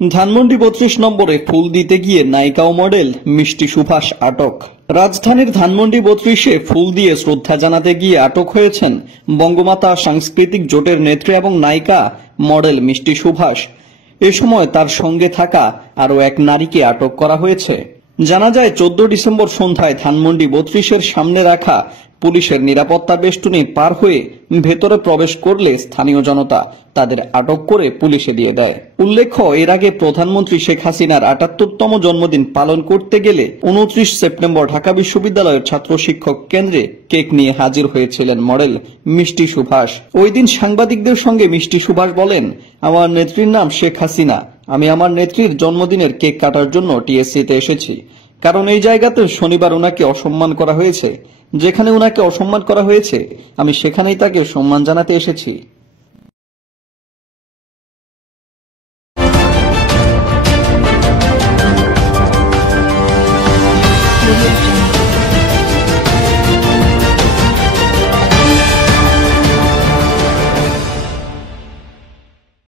ধানমন্ডি ৩২ নম্বরে ফুল দিতে গিয়ে নায়িকা ও মডেল মিষ্টি সুভাষ আটক। রাজধানীর ধানমন্ডি ৩২-এ ফুল দিয়ে শ্রদ্ধা জানাতে গিয়ে আটক হয়েছেন বঙ্গমাতা সাংস্কৃতিক জোটের নেত্রী এবং নায়িকা মডেল মিষ্টি সুভাষ। এ সময় তার সঙ্গে থাকা আরও এক নারীকে আটক করা হয়েছে। জানা যায় ১৪ ডিসেম্বর সন্ধ্যায় ধানমন্ডি ৩২-এর সামনে রাখা পুলিশের নিরাপত্তা বেষ্টনী পার হয়ে ভেতরে প্রবেশ করলে স্থানীয় জনতা তাদের আটক করে পুলিশে দিয়ে দেয়। উল্লেখ্য, এর আগে প্রধানমন্ত্রী শেখ হাসিনার ৭৮তম জন্মদিন পালন করতে গেলে ২৯ সেপ্টেম্বর ঢাকা বিশ্ববিদ্যালয়ের ছাত্র শিক্ষক কেন্দ্রে কেক নিয়ে হাজির হয়েছিলেন মডেল মিষ্টি সুভাষ। ওই দিন সাংবাদিকদের সঙ্গে মিষ্টি সুভাষ বলেন, আমার নেত্রীর নাম শেখ হাসিনা। আমি আমার নেত্রীর জন্মদিনের কেক কাটার জন্য টিএসসিতে এসেছি, কারণ এই জায়গাতে শনিবার উনাকে অসম্মান করা হয়েছে। যেখানে উনাকে অসম্মান করা হয়েছে আমি সেখানেই তাকে সম্মান জানাতে এসেছি।